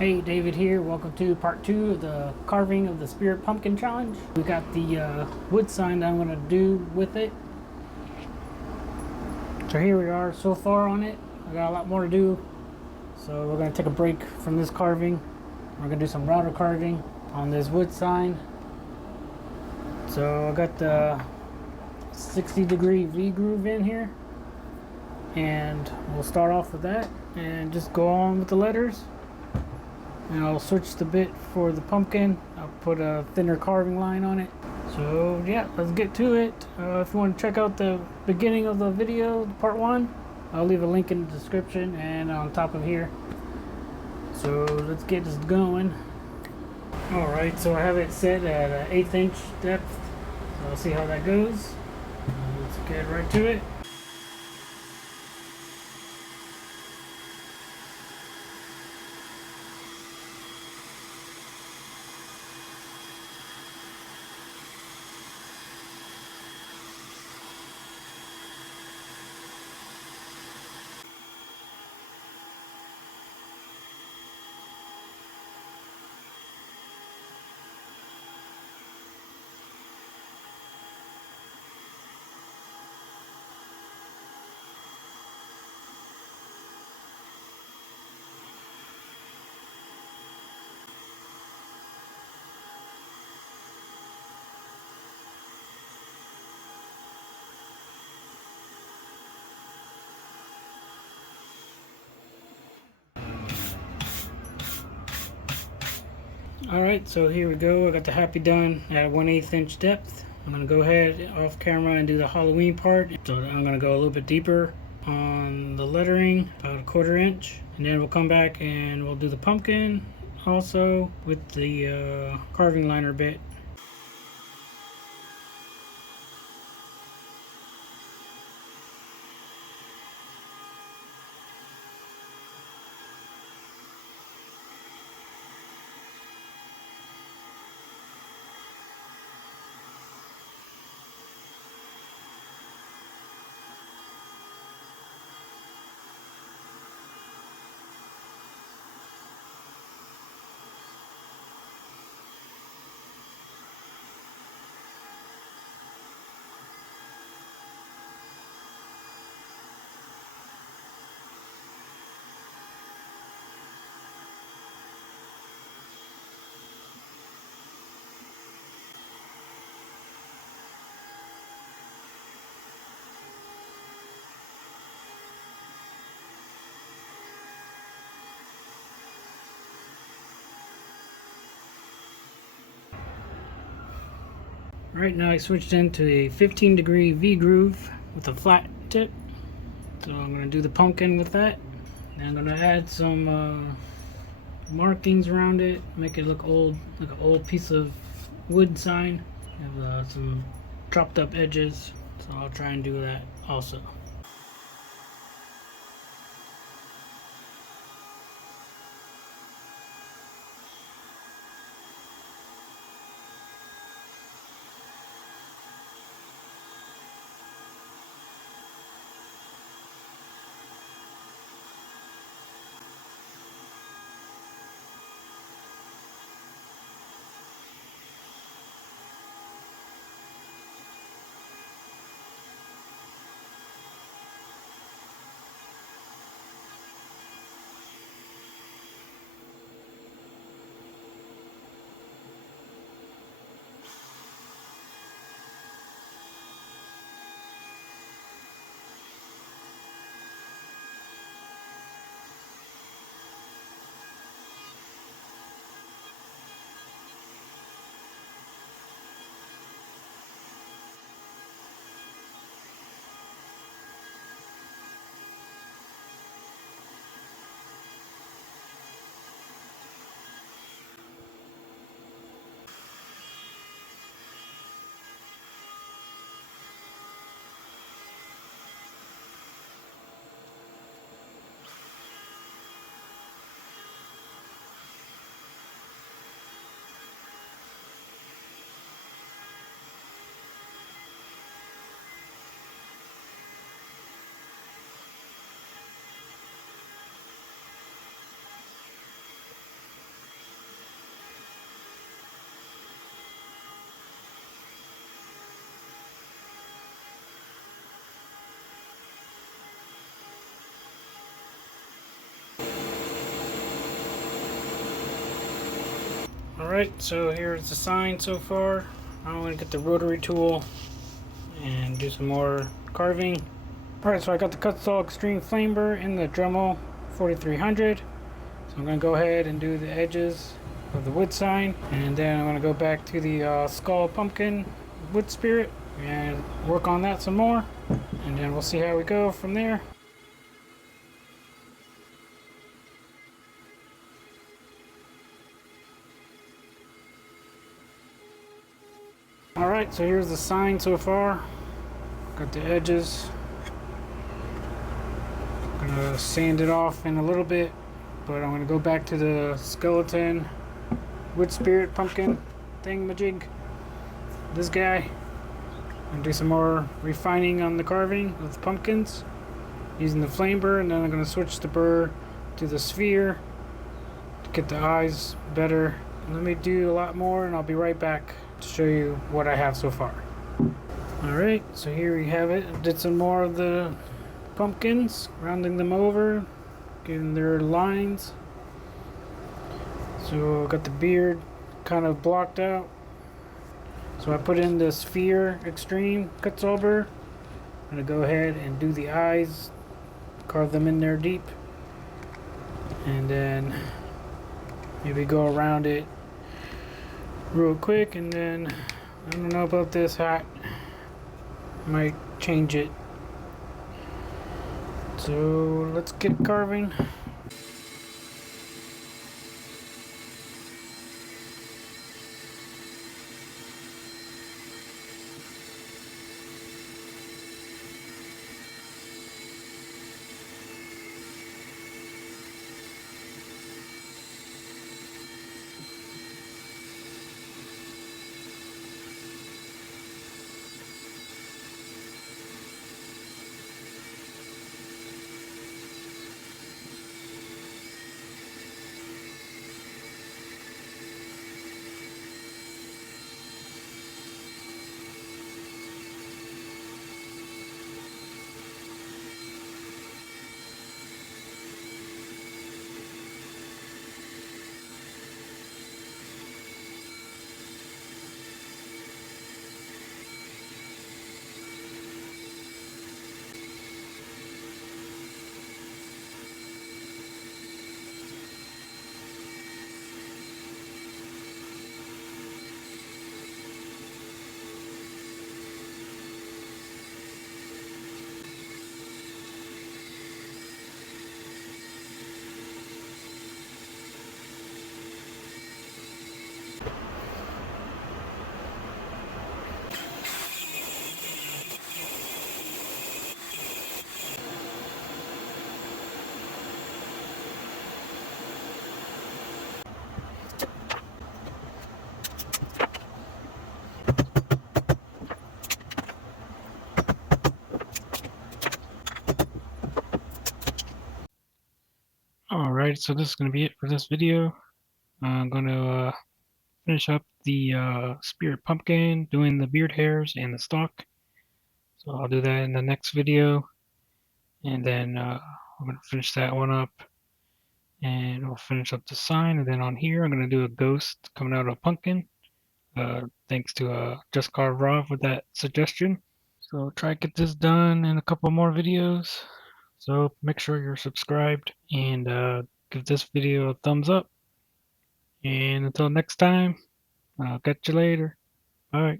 Hey, David here. Welcome to part 2 of the carving of the Spirit Pumpkin Challenge. We got the wood sign that I'm going to do with it. So here we are so far on it. I got a lot more to do. So we're going to take a break from this carving. We're going to do some router carving on this wood sign. So I got the 60-degree V-groove in here. And we'll start off with that and just go on with the letters. And I'll switch the bit for the pumpkin. I'll put a thinner carving line on it. So yeah, let's get to it. If you want to check out the beginning of the video, part 1, I'll leave a link in the description and on top of here. So let's get this going. Alright, so I have it set at an 1/8 inch depth. So I'll see how that goes. Let's get right to it. Alright, so here we go. I got the happy done at 1/8 inch depth. I'm going to go ahead off camera and do the Halloween part. So I'm going to go a little bit deeper on the lettering, about 1/4 inch. And then we'll come back and we'll do the pumpkin also with the carving liner bit. Right now I switched into a 15-degree V-groove with a flat tip. So I'm going to do the pumpkin with that. And I'm going to add some markings around it, make it look old, like an old piece of wood sign. Have some chopped up edges, so I'll try and do that also. Alright, so here's the sign so far. I'm going to get the rotary tool and do some more carving. Alright, so I got the Cutsaw Extreme Flame Burr in the Dremel 4300. So I'm going to go ahead and do the edges of the wood sign, and then I'm going to go back to the skull pumpkin wood spirit and work on that some more, and then we'll see how we go from there. Alright, so here's the sign so far. Got the edges. I'm gonna sand it off in a little bit, but I'm gonna go back to the skeleton wood spirit pumpkin thingamajig. This guy. And do some more refining on the carving of the pumpkins using the flame burr, and then I'm gonna switch the burr to the sphere to get the eyes better. Let me do a lot more and I'll be right back to show you what I have so far. Alright, so here we have it. I did some more of the pumpkins, rounding them over, getting their lines. So I got the beard kind of blocked out. So I put in the sphere extreme Cutsaw burr. I'm gonna go ahead and do the eyes, carve them in there deep, and then maybe go around it real quick, and then I don't know about this hat, might change it. So let's get carving. Alright, so this is going to be it for this video. I'm going to finish up the spirit pumpkin, doing the beard hairs and the stalk. So I'll do that in the next video, and then I'm going to finish that one up, and I'll finish up the sign, and then on here I'm going to do a ghost coming out of a pumpkin, thanks to Just Carve Raw with that suggestion. So try to get this done in a couple more videos. So make sure you're subscribed, and give this video a thumbs up. And until next time, I'll catch you later. Bye.